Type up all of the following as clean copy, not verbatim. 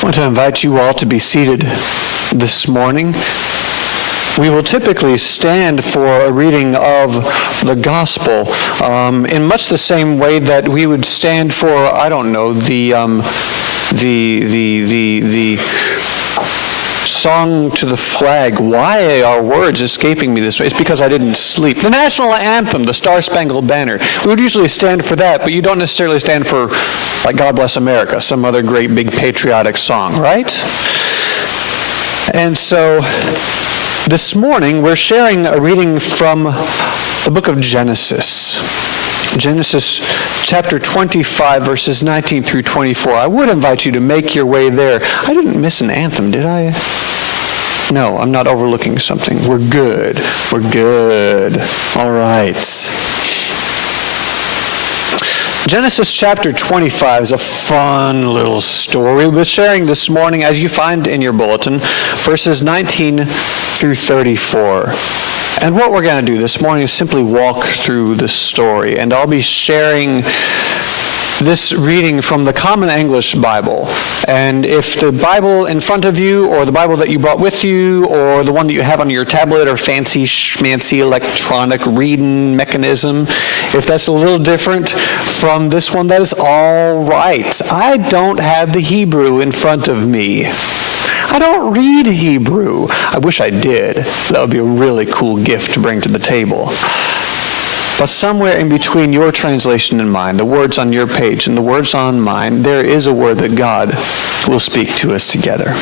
I want to invite you all to be seated this morning. We will typically stand for a reading of the gospel in much the same way that we would stand for, I don't know, the song to the flag. Why are words escaping me this way? It's because I didn't sleep. The national anthem, the Star-Spangled Banner. We would usually stand for that, but you don't necessarily stand for, like, God Bless America, some other great big patriotic song, right? And so this morning we're sharing a reading from the book of Genesis. Genesis chapter 25, verses 19 through 24. I would invite you to make your way there. I didn't miss an anthem, did I? No, I'm not overlooking something. We're good. We're good. All right. Genesis chapter 25 is a fun little story. We're sharing this morning, as you find in your bulletin, verses 19 through 34. And what we're going to do this morning is simply walk through the story. And I'll be sharing this reading from the Common English Bible. And if the Bible in front of you, or the Bible that you brought with you, or the one that you have on your tablet or fancy schmancy electronic reading mechanism, if that's a little different from this one, that is all right. I don't have the Hebrew in front of me. I don't read Hebrew. I wish I did. That would be a really cool gift to bring to the table. But somewhere in between your translation and mine, the words on your page and the words on mine, there is a word that God will speak to us together.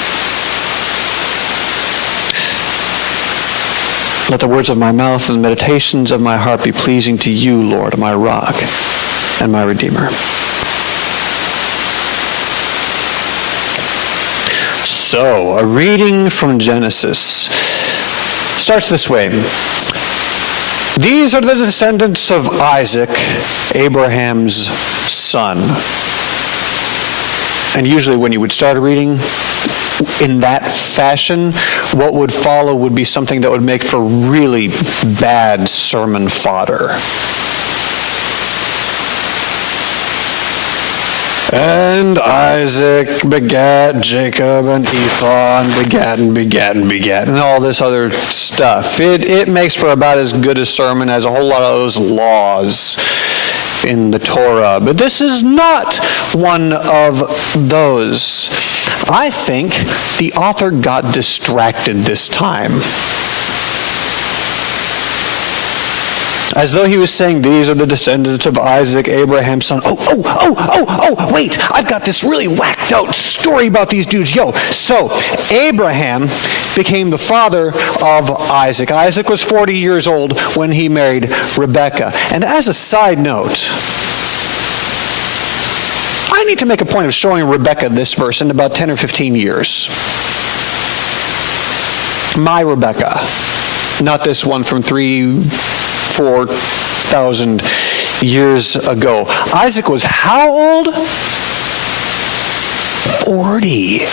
Let the words of my mouth and the meditations of my heart be pleasing to you, Lord, my rock and my redeemer. So, a reading from Genesis starts this way. These are the descendants of Isaac, Abraham's son. And usually when you would start a reading in that fashion, what would follow would be something that would make for really bad sermon fodder. And Isaac begat Jacob and Esau and begat, and all this other stuff. It makes for about as good a sermon as a whole lot of those laws in the Torah. But this is not one of those. I think the author got distracted this time. As though he was saying, these are the descendants of Isaac, Abraham's son. Wait, I've got this really whacked out story about these dudes. So Abraham became the father of Isaac. Isaac was 40 years old when he married Rebekah. And as a side note, I need to make a point of showing Rebekah this verse in about 10 or 15 years. My Rebekah, not this one from 4,000 years ago. Isaac was how old? 40.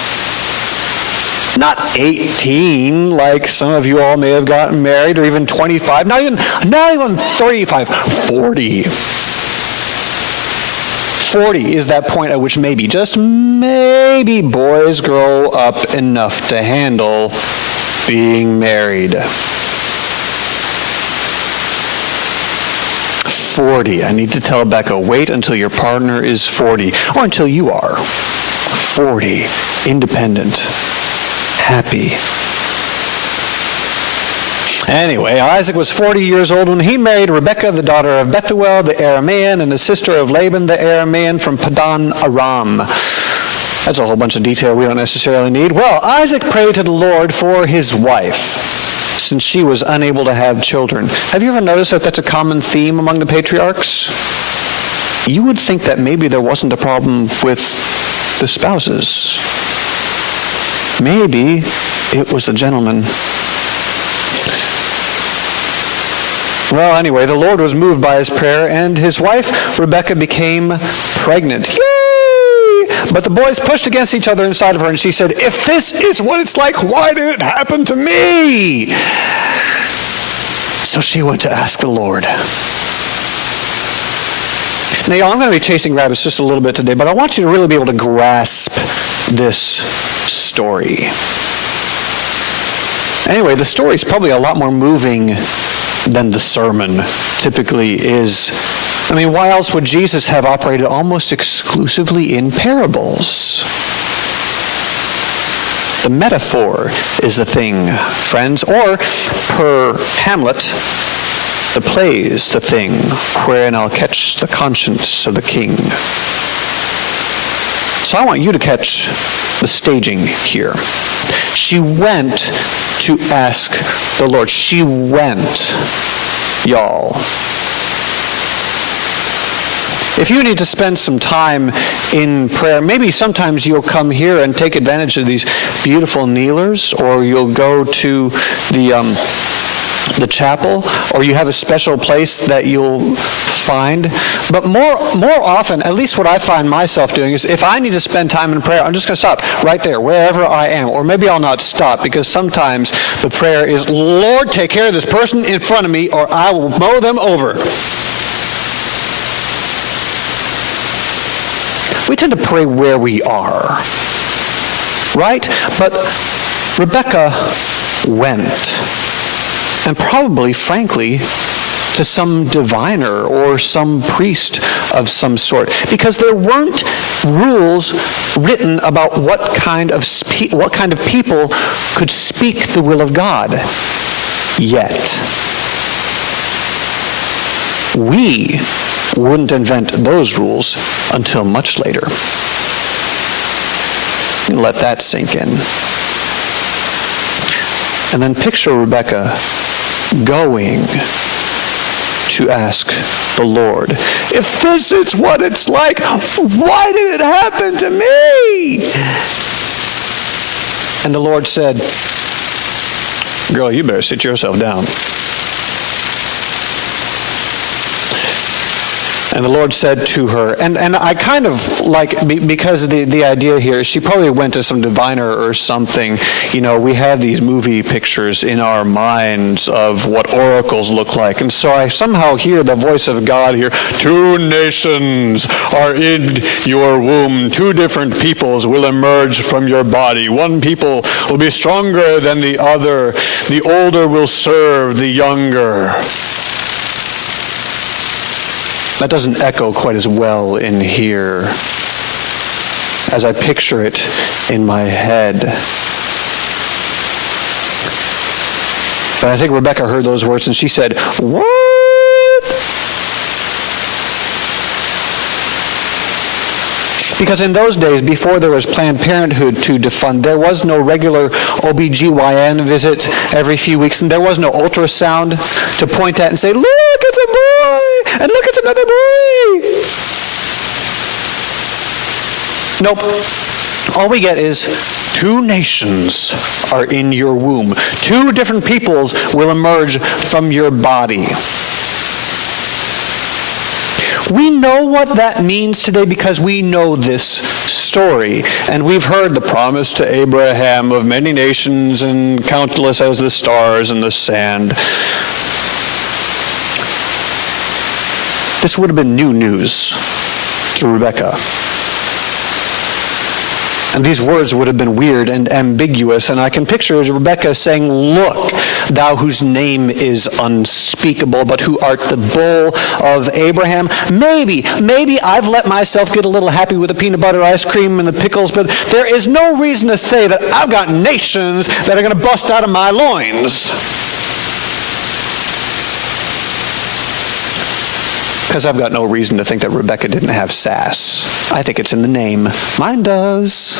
Not 18, like some of you all may have gotten married, or even 25, not even 35, 40. 40 is that point at which maybe, just maybe, boys grow up enough to handle being married. 40. I need to tell Becca, wait until your partner is 40, or until you are 40, independent, happy. Anyway, Isaac was 40 years old when he married Rebekah, the daughter of Bethuel, the Aramean, and the sister of Laban, the Aramean, from Padan Aram. That's a whole bunch of detail we don't necessarily need. Well, Isaac prayed to the Lord for his wife, since she was unable to have children. Have you ever noticed that that's a common theme among the patriarchs? You would think that maybe there wasn't a problem with the spouses. Maybe it was the gentleman. Well, anyway, the Lord was moved by his prayer, and his wife, Rebekah, became pregnant. Yay! But the boys pushed against each other inside of her, and she said, if this is what it's like, why did it happen to me? So she went to ask the Lord. Now, y'all, I'm going to be chasing rabbits just a little bit today, but I want you to really be able to grasp this story. Anyway, the story is probably a lot more moving than the sermon typically is. I mean, why else would Jesus have operated almost exclusively in parables? The metaphor is the thing, friends, or per Hamlet, the play's the thing, wherein I'll catch the conscience of the king. So I want you to catch the staging here. She went to ask the Lord. She went, y'all. If you need to spend some time in prayer, maybe sometimes you'll come here and take advantage of these beautiful kneelers, or you'll go to the chapel, or you have a special place that you'll find. But more often, at least what I find myself doing, is if I need to spend time in prayer, I'm just going to stop right there, wherever I am. Or maybe I'll not stop, because sometimes the prayer is, Lord, take care of this person in front of me, or I will mow them over. We tend to pray where we are, right? But Rebecca went, and probably, frankly, to some diviner or some priest of some sort, because there weren't rules written about what kind of people could speak the will of God yet. We wouldn't invent those rules until much later. Let that sink in. And then picture Rebecca going to ask the Lord, if this is what it's like, why did it happen to me? And the Lord said, girl, you better sit yourself down. And the Lord said to her, and I kind of like, because the idea here is she probably went to some diviner or something. You know, we have these movie pictures in our minds of what oracles look like. And so I somehow hear the voice of God here. 2 nations are in your womb. 2 different peoples will emerge from your body. One people will be stronger than the other. The older will serve the younger. That doesn't echo quite as well in here as I picture it in my head. But I think Rebecca heard those words and she said, what? Because in those days, before there was Planned Parenthood to defund, there was no regular OBGYN visit every few weeks, and there was no ultrasound to point at and say, look, it's a boy, and look, it's another boy. Nope. All we get is 2 nations are in your womb. 2 different peoples will emerge from your body. We know what that means today because we know this story. And we've heard the promise to Abraham of many nations and countless as the stars in the sand. This would have been new news to Rebecca. And these words would have been weird and ambiguous. And I can picture Rebecca saying, look, thou whose name is unspeakable, but who art the bull of Abraham. Maybe I've let myself get a little happy with the peanut butter ice cream and the pickles, but there is no reason to say that I've got nations that are going to bust out of my loins. Because I've got no reason to think that Rebecca didn't have sass. I think it's in the name. Mine does.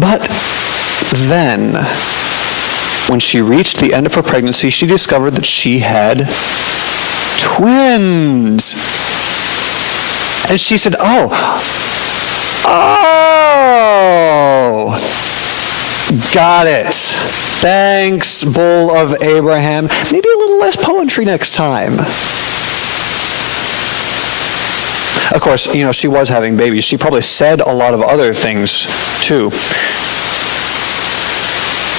But then, when she reached the end of her pregnancy, she discovered that she had twins. And she said, oh, got it. Thanks, bull of Abraham. Maybe a little less poetry next time. Of course, you know, she was having babies. She probably said a lot of other things, too.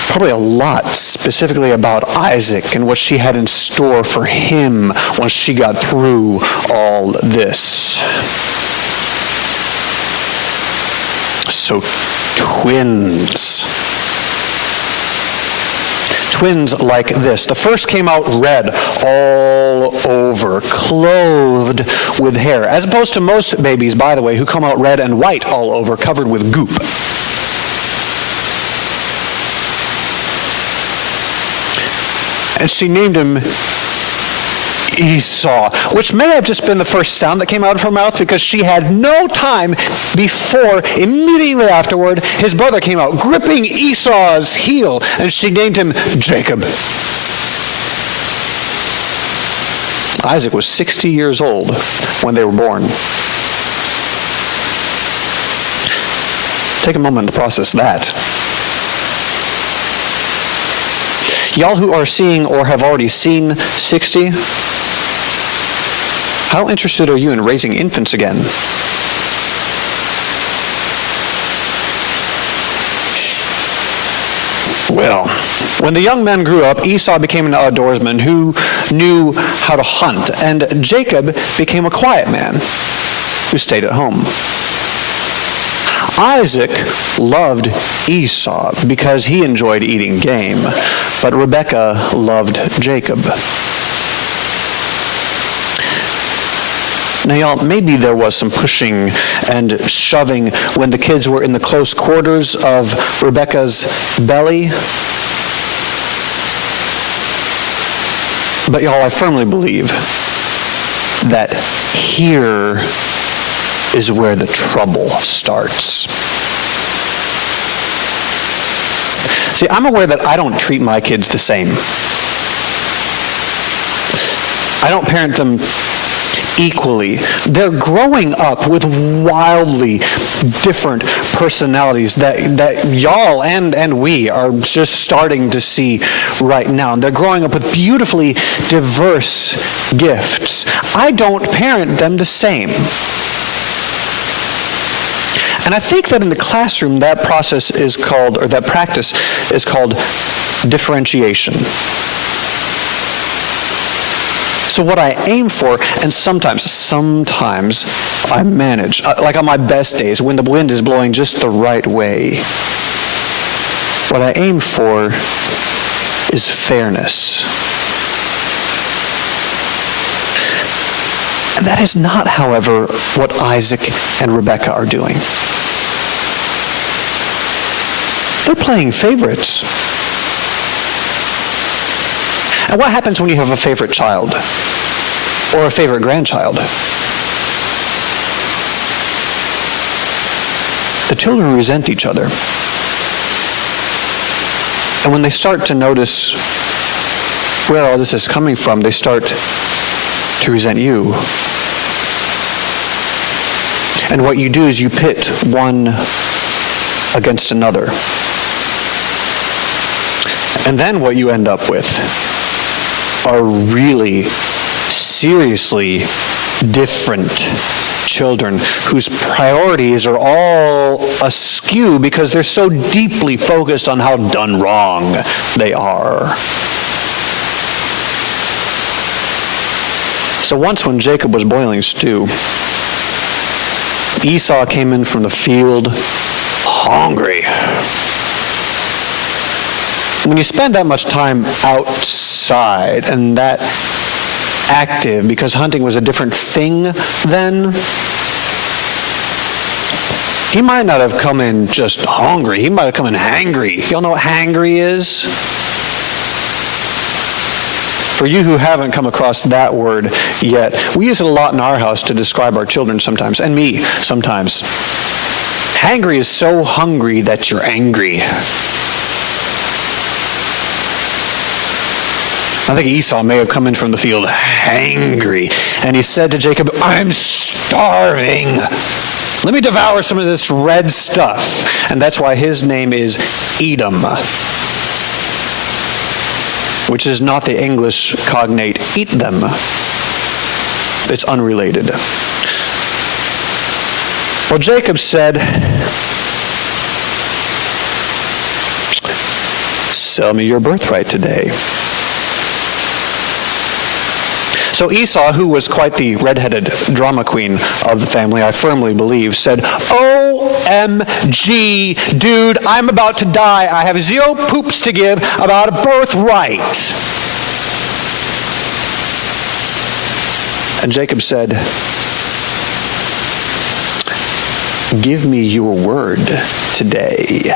probably a lot specifically about Isaac and what she had in store for him once she got through all this. So twins. Twins like this. The first came out red all over, clothed with hair, as opposed to most babies, by the way, who come out red and white all over, covered with goop. And she named him Esau, which may have just been the first sound that came out of her mouth, because she had no time before, immediately afterward, his brother came out, gripping Esau's heel, and she named him Jacob. Isaac was 60 years old when they were born. Take a moment to process that. Y'all who are seeing or have already seen 60, how interested are you in raising infants again? Well, when the young men grew up, Esau became an outdoorsman who knew how to hunt, and Jacob became a quiet man who stayed at home. Isaac loved Esau because he enjoyed eating game, but Rebekah loved Jacob. Now, y'all, maybe there was some pushing and shoving when the kids were in the close quarters of Rebekah's belly. But y'all, I firmly believe that here is where the trouble starts. See, I'm aware that I don't treat my kids the same. I don't parent them equally. They're growing up with wildly different personalities that y'all and we are just starting to see right now. And they're growing up with beautifully diverse gifts. I don't parent them the same. And I think that in the classroom, that process is called, or that practice is called differentiation. So what I aim for, and sometimes I manage, like on my best days when the wind is blowing just the right way, what I aim for is fairness. And that is not, however, what Isaac and Rebekah are doing. They're playing favorites. And what happens when you have a favorite child or a favorite grandchild? The children resent each other. And when they start to notice where all this is coming from, they start to resent you. And what you do is you pit one against another. And then what you end up with are really seriously different children whose priorities are all askew because they're so deeply focused on how done wrong they are. So once when Jacob was boiling stew, Esau came in from the field hungry. When you spend that much time outside and that active, because hunting was a different thing then, he might not have come in just hungry. He might have come in hangry. Y'all know what hangry is? For you who haven't come across that word yet, we use it a lot in our house to describe our children sometimes, and me sometimes. Hangry is so hungry that you're angry. I think Esau may have come in from the field hangry, and he said to Jacob, "I'm starving. Let me devour some of this red stuff." And that's why his name is Edom, which is not the English cognate eat them. It's unrelated. Well, Jacob said, Sell me your birthright today. So Esau, who was quite the redheaded drama queen of the family, I firmly believe, said, OMG, dude, I'm about to die. I have zero poops to give about a birthright. And Jacob said, give me your word today.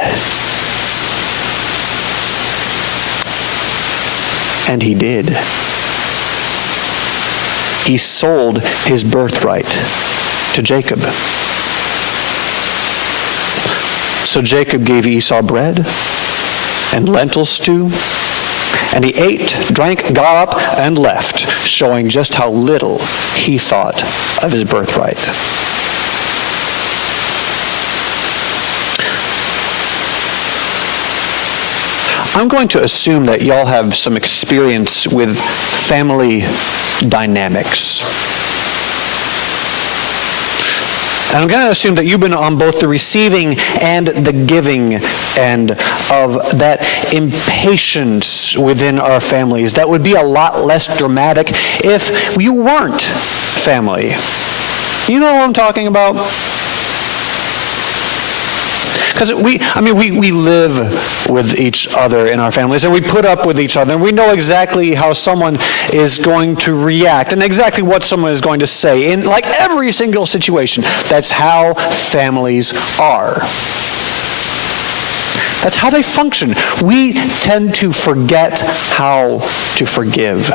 And he did. He sold his birthright to Jacob. So Jacob gave Esau bread and lentil stew, and he ate, drank, got up, and left, showing just how little he thought of his birthright. I'm going to assume that y'all have some experience with family dynamics. And I'm going to assume that you've been on both the receiving and the giving end of that impatience within our families that would be a lot less dramatic if you weren't family. You know what I'm talking about? Because we live with each other in our families, and we put up with each other, and we know exactly how someone is going to react and exactly what someone is going to say in like every single situation. That's how families are. That's how they function. We tend to forget how to forgive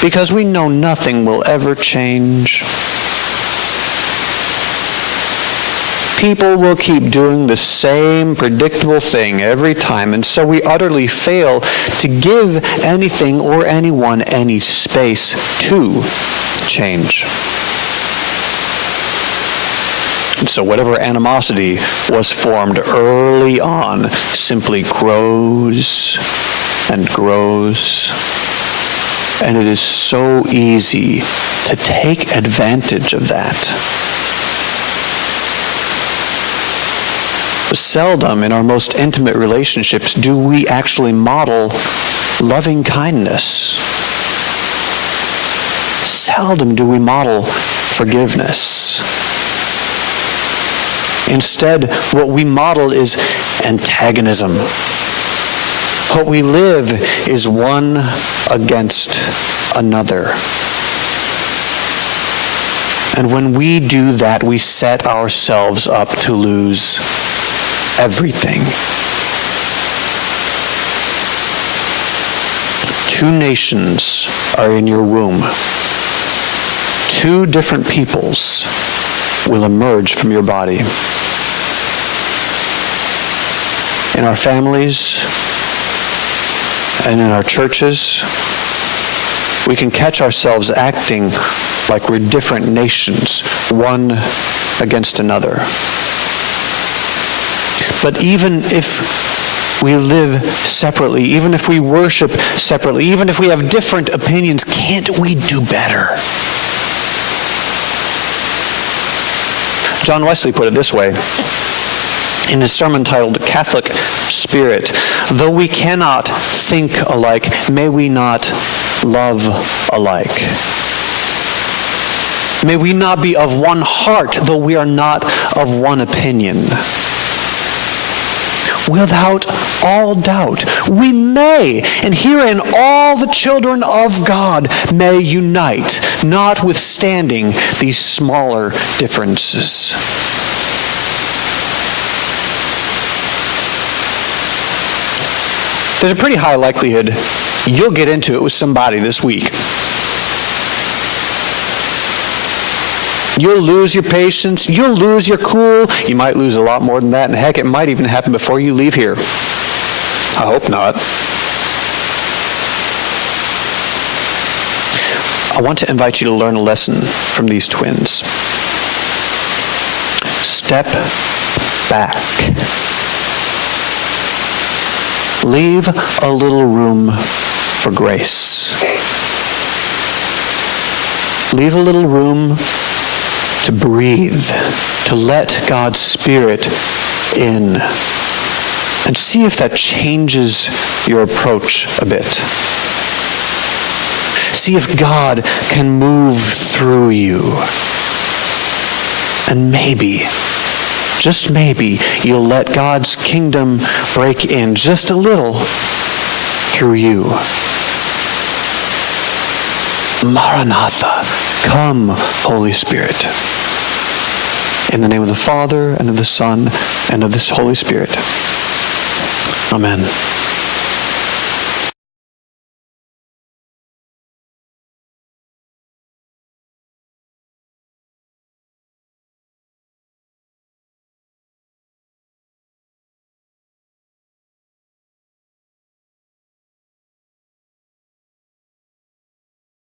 because we know nothing will ever change. People will keep doing the same predictable thing every time, and so we utterly fail to give anything or anyone any space to change. And so whatever animosity was formed early on simply grows and grows, and it is so easy to take advantage of that. Seldom in our most intimate relationships do we actually model loving kindness. Seldom do we model forgiveness. Instead, what we model is antagonism. What we live is one against another. And when we do that, we set ourselves up to lose everything. Two nations are in your womb. Two different peoples will emerge from your body. In our families and in our churches, we can catch ourselves acting like we're different nations, one against another. But even if we live separately, even if we worship separately, even if we have different opinions, can't we do better? John Wesley put it this way in his sermon titled Catholic Spirit: though we cannot think alike, may we not love alike. May we not be of one heart, though we are not of one opinion. Without all doubt, we may, and herein all the children of God may unite, notwithstanding these smaller differences. There's a pretty high likelihood you'll get into it with somebody this week. You'll lose your patience. You'll lose your cool. You might lose a lot more than that. And heck, it might even happen before you leave here. I hope not. I want to invite you to learn a lesson from these twins. Step back. Leave a little room for grace. Leave a little room to breathe, to let God's Spirit in And see if that changes your approach a bit. See if God can move through you. And maybe, just maybe, you'll let God's kingdom break in just a little through you. Maranatha, come, Holy Spirit. In the name of the Father, and of the Son, and of the Holy Spirit. Amen.